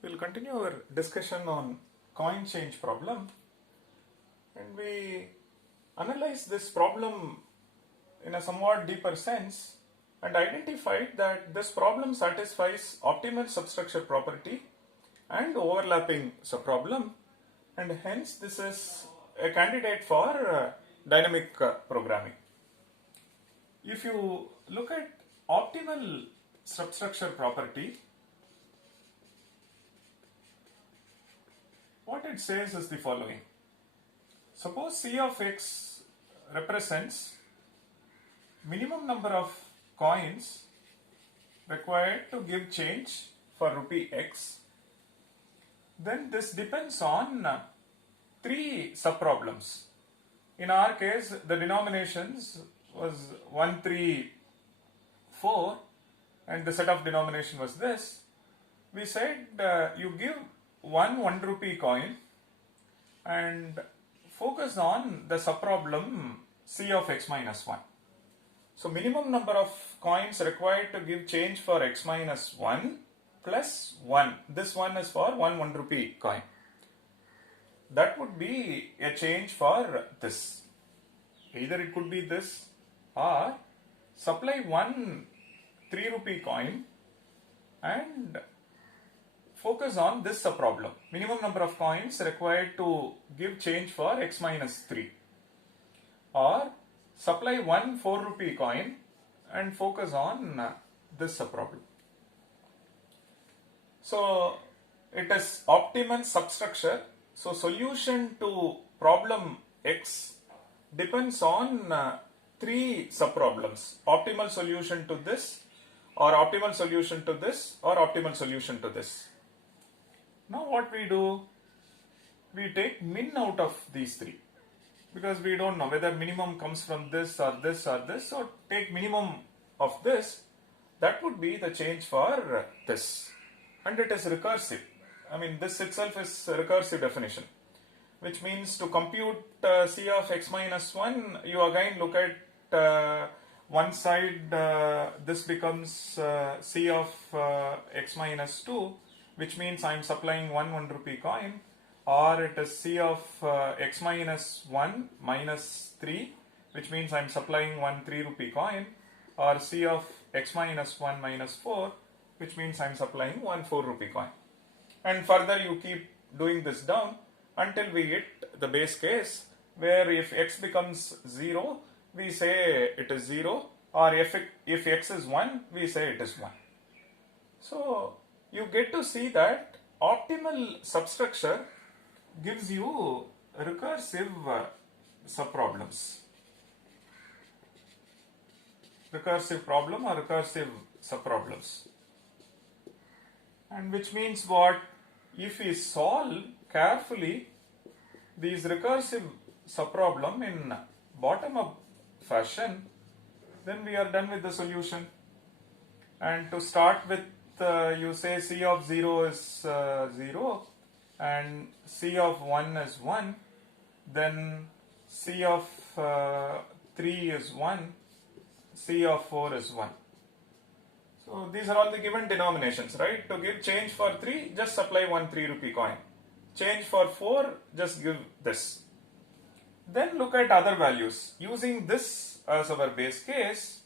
We'll continue our discussion on coin change problem, and we analyze this problem in a somewhat deeper sense and identified that this problem satisfies optimal substructure property and overlapping subproblem, and hence this is a candidate for dynamic programming. If you look at optimal substructure property, what it says is the following. Suppose C of x represents minimum number of coins required to give change for rupee x, then this depends on three subproblems. In our case, the denominations was 1, 3, 4, and the set of denomination was this. We said you give one rupee coin and focus on the subproblem C of x minus 1. So minimum number of coins required to give change for x minus 1 plus 1. This one is for one rupee coin. That would be a change for this. Either it could be this or supply one 3 rupee coin and focus on this subproblem. Minimum number of coins required to give change for x minus 3. Or supply one 4 rupee coin and focus on this subproblem. So it is optimal substructure. So solution to problem x depends on three subproblems. Optimal solution to this, or optimal solution to this, or optimal solution to this. Now what we do, we take min out of these three, because we don't know whether minimum comes from this or this or this. So take minimum of this, that would be the change for this, and it is recursive. I mean, this itself is a recursive definition, which means to compute C of x minus 1, you again look at one side, this becomes C of x minus 2, which means I am supplying one rupee coin, or it is C of x minus 1 minus 3, which means I am supplying one 3 rupee coin, or C of x minus 1 minus 4, which means I am supplying one 4 rupee coin. And further you keep doing this down until we hit the base case, where if x becomes 0, we say it is 0, or if x is 1, we say it is 1. So you get to see that optimal substructure gives you recursive subproblems. Recursive problem or recursive subproblems. And which means what? If we solve carefully these recursive subproblem in bottom-up fashion, then we are done with the solution. And to start with, you say C of 0 is 0 and C of 1 is 1, then C of 3 is 1, C of 4 is 1. So these are all the given denominations, right? To give change for 3, just supply one 3 rupee coin. Change for 4, just give this. Then look at other values. Using this as our base case,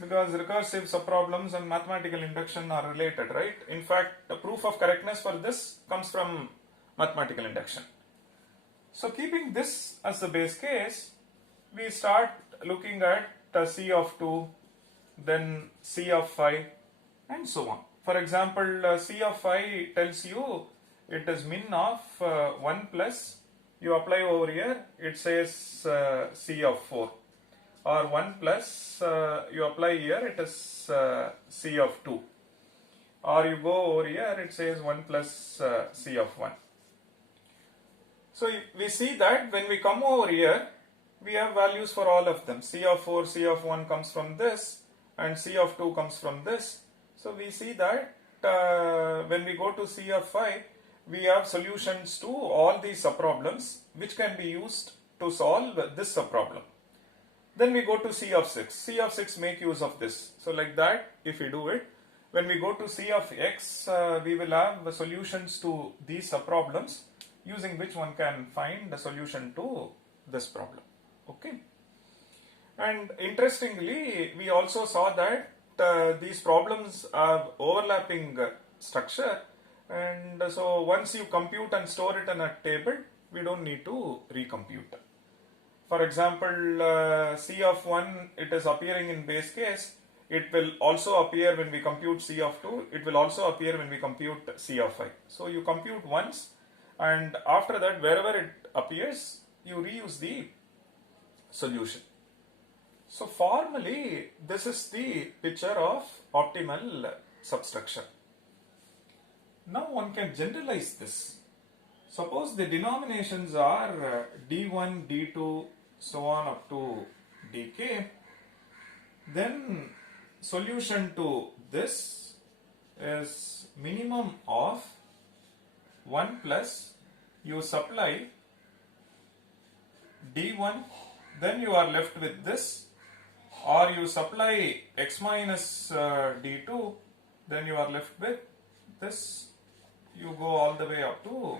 because recursive subproblems and mathematical induction are related, right? In fact, the proof of correctness for this comes from mathematical induction. So keeping this as the base case, we start looking at C of 2, then C of 5, and so on. For example, C of 5 tells you it is min of 1 plus, you apply over here, it says C of 4. Or 1 plus, you apply here, it is C of 2. Or you go over here, it says 1 plus C of 1. So we see that when we come over here, we have values for all of them. C of 4, C of 1 comes from this, and C of 2 comes from this. So we see that when we go to C of 5, we have solutions to all these subproblems which can be used to solve this subproblem. Then we go to C of 6. C of 6 make use of this. So like that, if we do it, when we go to C of x, we will have solutions to these subproblems using which one can find the solution to this problem. Okay. And interestingly, we also saw that these problems have overlapping structure, and so once you compute and store it in a table, we don't need to recompute. For example, C of 1, it is appearing in base case. It will also appear when we compute C of 2. It will also appear when we compute C of 5. So you compute once, and after that, wherever it appears, you reuse the solution. So formally, this is the picture of optimal substructure. Now one can generalize this. Suppose the denominations are d1, d2, so on up to dk, then solution to this is minimum of 1 plus you supply d1, then you are left with this, or you supply x minus d2, then you are left with this. You go all the way up to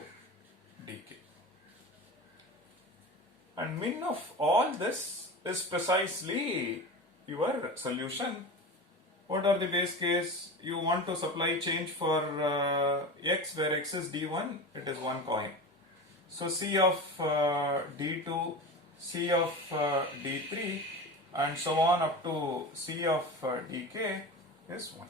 dk. And min of all this is precisely your solution. What are the base case? You want to supply change for x, where x is d1, it is 1 coin. So C of d2, C of d3, and so on up to C of dk is 1.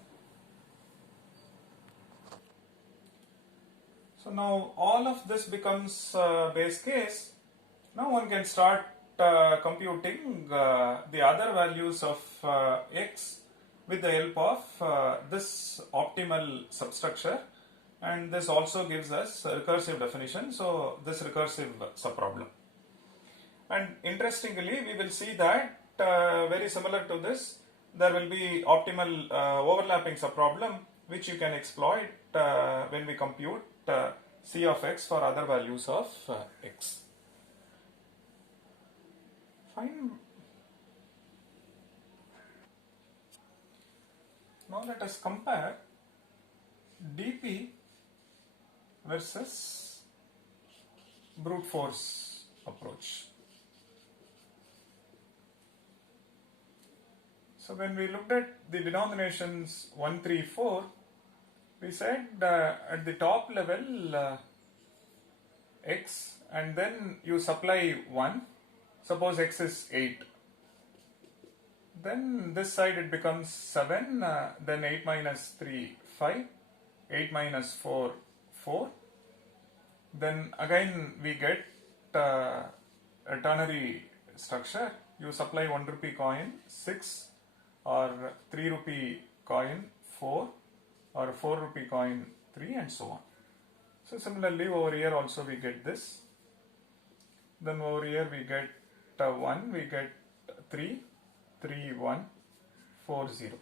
So now all of this becomes base case. Now one can start computing the other values of x with the help of this optimal substructure, and this also gives us a recursive definition, so this recursive subproblem. And interestingly, we will see that very similar to this, there will be optimal overlapping subproblem which you can exploit when we compute C of x for other values of x. Fine. Now let us compare dp versus brute force approach. So when we looked at the denominations 1, 3, 4, we said at the top level x, and then you supply 1, suppose x is 8. Then this side it becomes 7, then 8 minus 3, 5, 8 minus 4, 4. Then again we get a ternary structure. You supply 1 rupee coin 6, or 3 rupee coin 4, or 4 rupee coin 3, and so on. So similarly over here also we get this. Then over here we get 1, we get 3, 3, 1, 4, 0.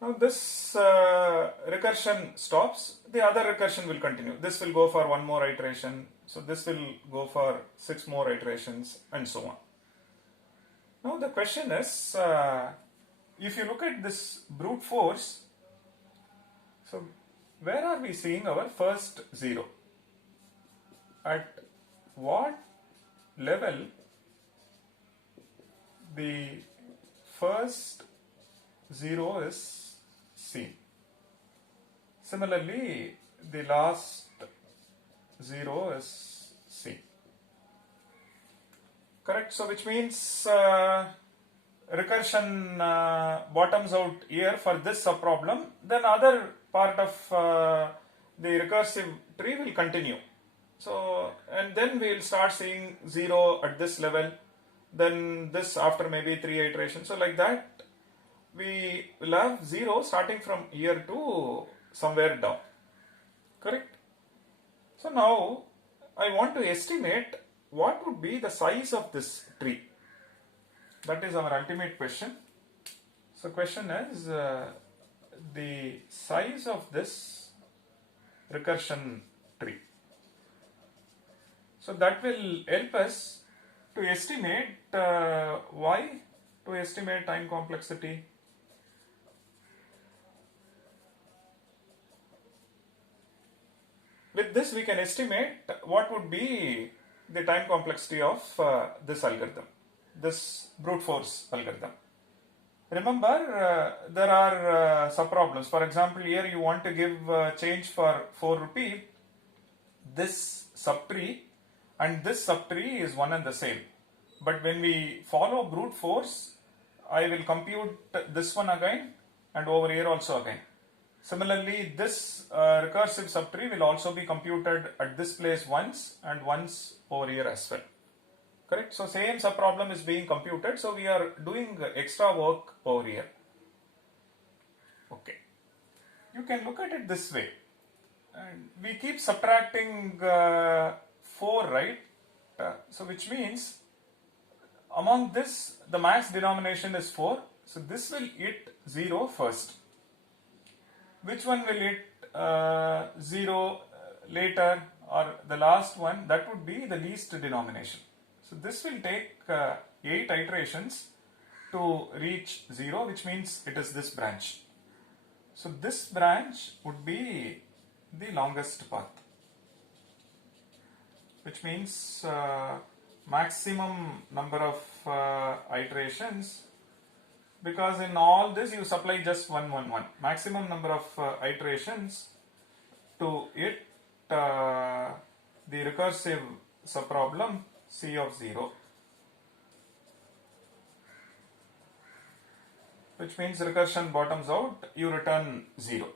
Now this recursion stops, the other recursion will continue. This will go for 1 more iteration, so this will go for 6 more iterations, and so on. Now the question is, if you look at this brute force, so where are we seeing our first 0? At what level the first 0 is seen? Similarly, the last 0 is seen. Correct? So which means recursion bottoms out here for this subproblem, then other part of the recursive tree will continue. So, and then we will start seeing 0 at this level, then this after maybe 3 iterations. So like that, we will have 0 starting from here to somewhere down. Correct? So now I want to estimate what would be the size of this tree. That is our ultimate question. So question is the size of this recursion tree. So that will help us to estimate y, to estimate time complexity. with this we can estimate what would be the time complexity of this algorithm, this brute force algorithm. Remember, there are subproblems. For example, here you want to give change for 4 rupee. This subtree and this subtree is one and the same. But when we follow brute force, I will compute this one again and over here also again. Similarly, this recursive subtree will also be computed at this place once and once over here as well. Correct? So same subproblem is being computed, so we are doing extra work over here. Okay. You can look at it this way. And we keep subtracting 4, right? So which means among this, the max denomination is 4. So this will hit 0 first. Which one will hit 0 later, or the last one? That would be the least denomination. So this will take 8 iterations to reach 0, which means it is this branch. So this branch would be the longest path, which means maximum number of iterations, because in all this you supply just 1, 1, 1. Maximum number of iterations to hit the recursive subproblem C of 0, which means recursion bottoms out, you return 0.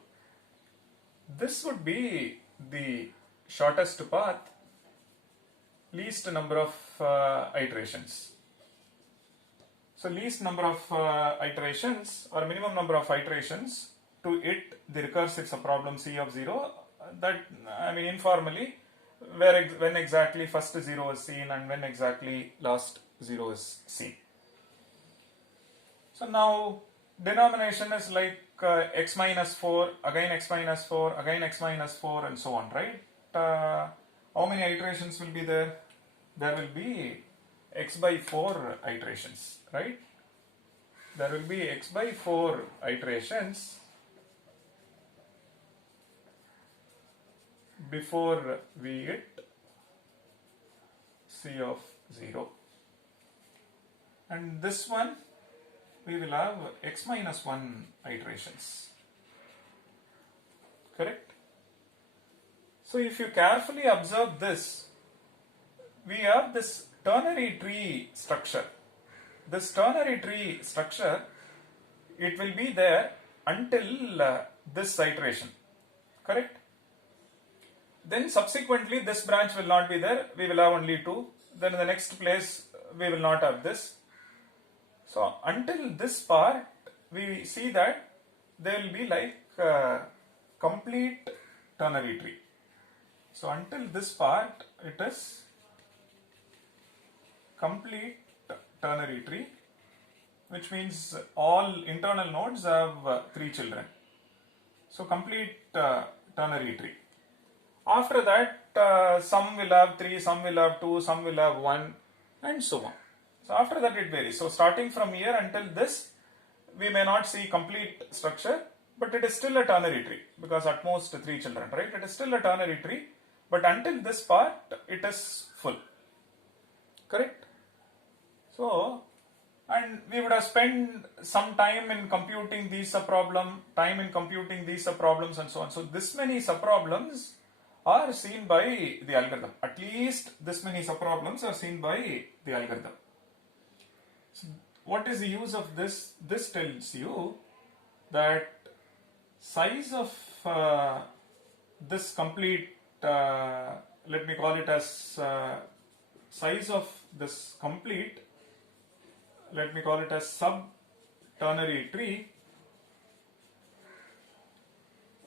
This would be the shortest path, least number of iterations. So least number of iterations or minimum number of iterations to hit the recursive subproblem C of 0, that I mean informally, when exactly first 0 is seen and when exactly last 0 is seen. So now denomination is like x minus 4, again x minus 4, again x minus 4 and so on, right? How many iterations will be there? There will be x by 4 iterations, right? There will be x by 4 iterations before we hit C of 0. And this one we will have x minus 1 iterations. Correct? So if you carefully observe this, we have this ternary tree structure. This ternary tree structure, it will be there until this iteration. Correct? Then subsequently this branch will not be there, we will have only 2. Then in the next place we will not have this. So until this part we see that there will be like complete ternary tree. So until this part it is complete ternary tree, which means all internal nodes have 3 children. So complete ternary tree. After that some will have 3, some will have 2, some will have 1 and so on. So after that it varies. So starting from here until this we may not see complete structure, but it is still a ternary tree because at most 3 children, right? It is still a ternary tree, but until this part it is full. Correct? So, and we would have spent some time in computing these subproblems, time in computing these subproblems and so on. So this many subproblems are seen by the algorithm. At least this many subproblems are seen by the algorithm. So what is the use of this? This tells you that size of this complete, let me call it as size of this complete, let me call it as sub-ternary tree,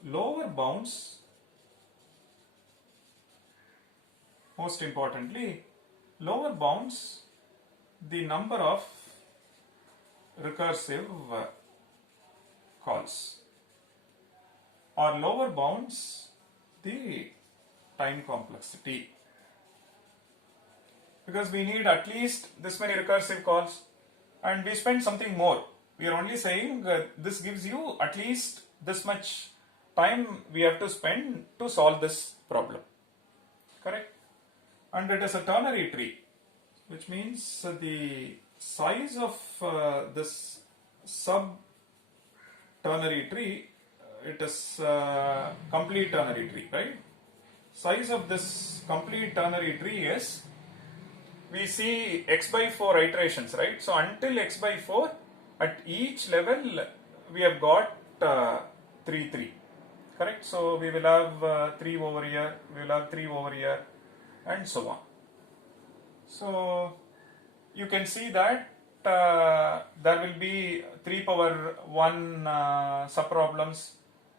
lower bounds, most importantly, lower bounds the number of recursive calls, or lower bounds the time complexity, because we need at least this many recursive calls and we spend something more. We are only saying this gives you at least this much time we have to spend to solve this problem. correct? And it is a ternary tree, which means the size of this sub-ternary tree, it is complete ternary tree, right? Size of this complete ternary tree is, we see x by 4 iterations, right? So until x by 4, at each level we have got 3, 3, correct? So we will have 3 over here, we will have 3 over here, and so on. So you can see that there will be 3 power 1 subproblems,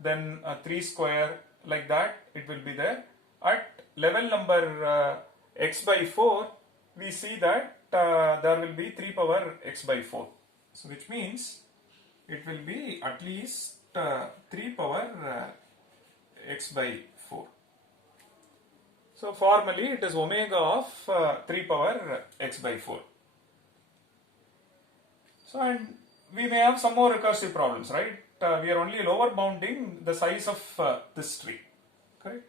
then 3 square, like that it will be there. At level number x by 4, we see that there will be 3 power x by 4. So which means it will be at least 3 power x by 4. So formally it is omega of 3 power x by 4. So, and we may have some more recursive problems, right? We are only lower bounding the size of this tree, correct?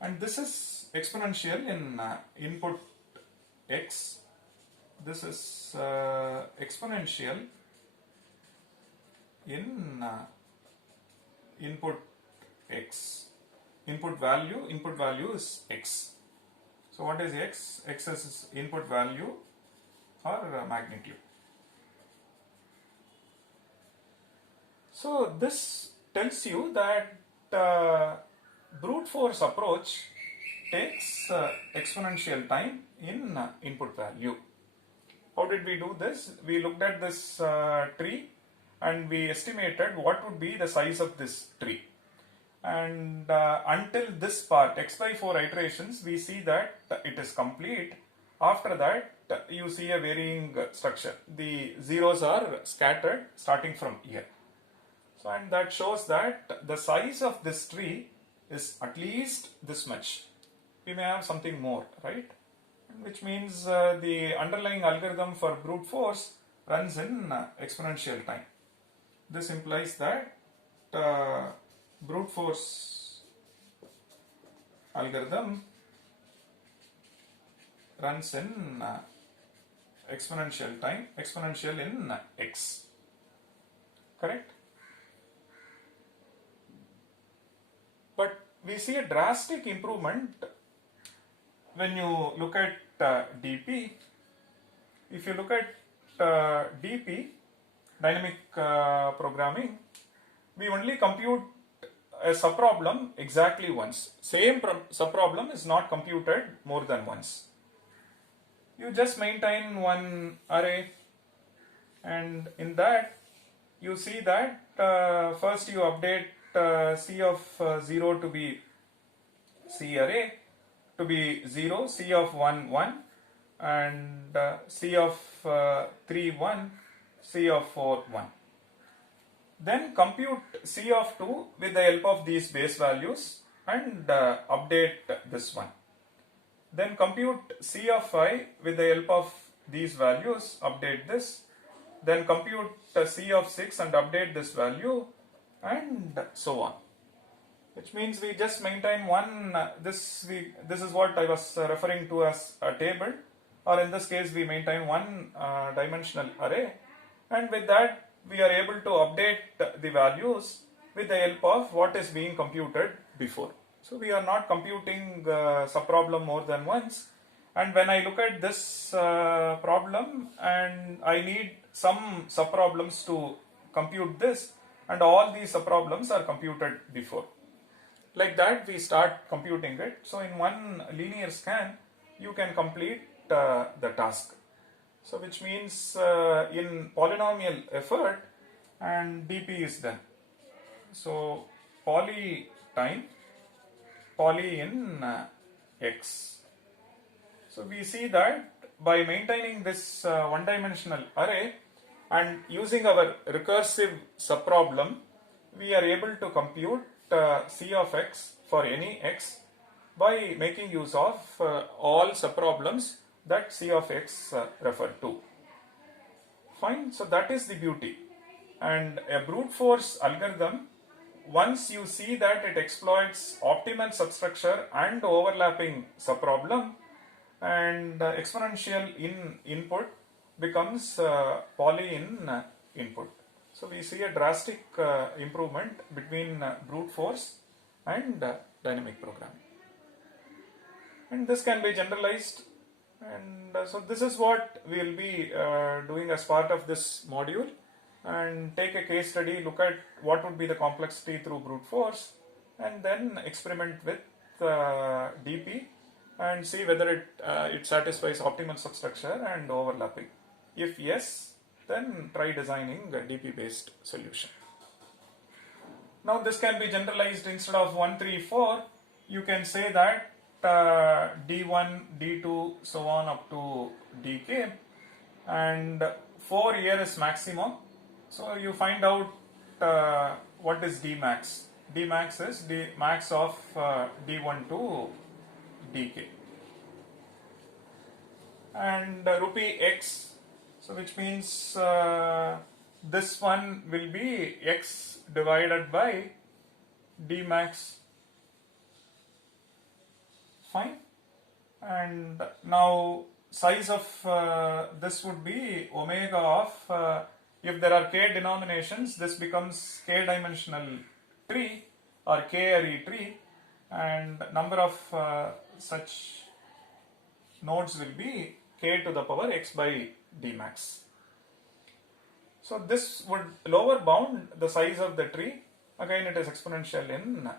And this is exponential in input x. This is exponential in input x. Input value is x. So what is x? X is input value or magnitude. So this tells you that brute force approach takes exponential time in input value. How did we do this? We looked at this tree and we estimated what would be the size of this tree. And until this part, x by 4 iterations, we see that it is complete. After that, you see a varying structure. The zeros are scattered starting from here. So, and that shows that the size of this tree is at least this much. We may have something more, right? Which means the underlying algorithm for brute force runs in exponential time. This implies that brute force algorithm runs in exponential time, exponential in x, correct? But we see a drastic improvement when you look at dp. If you look at dp, dynamic programming, we only compute a subproblem exactly once. Same subproblem is not computed more than once. You just maintain one array, and in that you see that first you update C of 0 to be C array to be 0, C of 1 1, and C of 3 1, C of 4 1. Then compute C of 2 with the help of these base values and update this one. Then compute C of 5 with the help of these values, update this. Then compute C of 6 and update this value, and so on. Which means we just maintain one, this is what I was referring to as a table, or in this case we maintain one dimensional array, and with that we are able to update the values with the help of what is being computed before. So we are not computing subproblem more than once, and when I look at this problem and I need some subproblems to compute this, and all these subproblems are computed before. Like that we start computing it. So in one linear scan you can complete the task. So which means in polynomial effort, and dp is done. So poly time, poly in x. So we see that by maintaining this one-dimensional array and using our recursive subproblem, we are able to compute C of x for any x by making use of all subproblems that C of x refer to. Fine, so that is the beauty. And a brute force algorithm once you see that it exploits optimal substructure and overlapping subproblem, and exponential in input becomes poly in input. So we see a drastic improvement between brute force and dynamic programming. And this can be generalized, and so this is what we will be doing as part of this module, and take a case study, look at what would be the complexity through brute force, and then experiment with DP and see whether it satisfies optimal substructure and overlapping. If yes, then try designing a DP based solution. Now this can be generalized. Instead of 1, 3, 4, you can say that D1, D2, so on up to dk, and 4 here is maximum. So you find out what is D max. D max is D max of D1 to dk. And rupee x, so which means this one will be x divided by D max. Fine. And now size of this would be omega of, if there are k denominations, this becomes k dimensional tree or k-array tree, and number of such nodes will be k to the power x by d max. So this would lower bound the size of the tree. Again, it is exponential in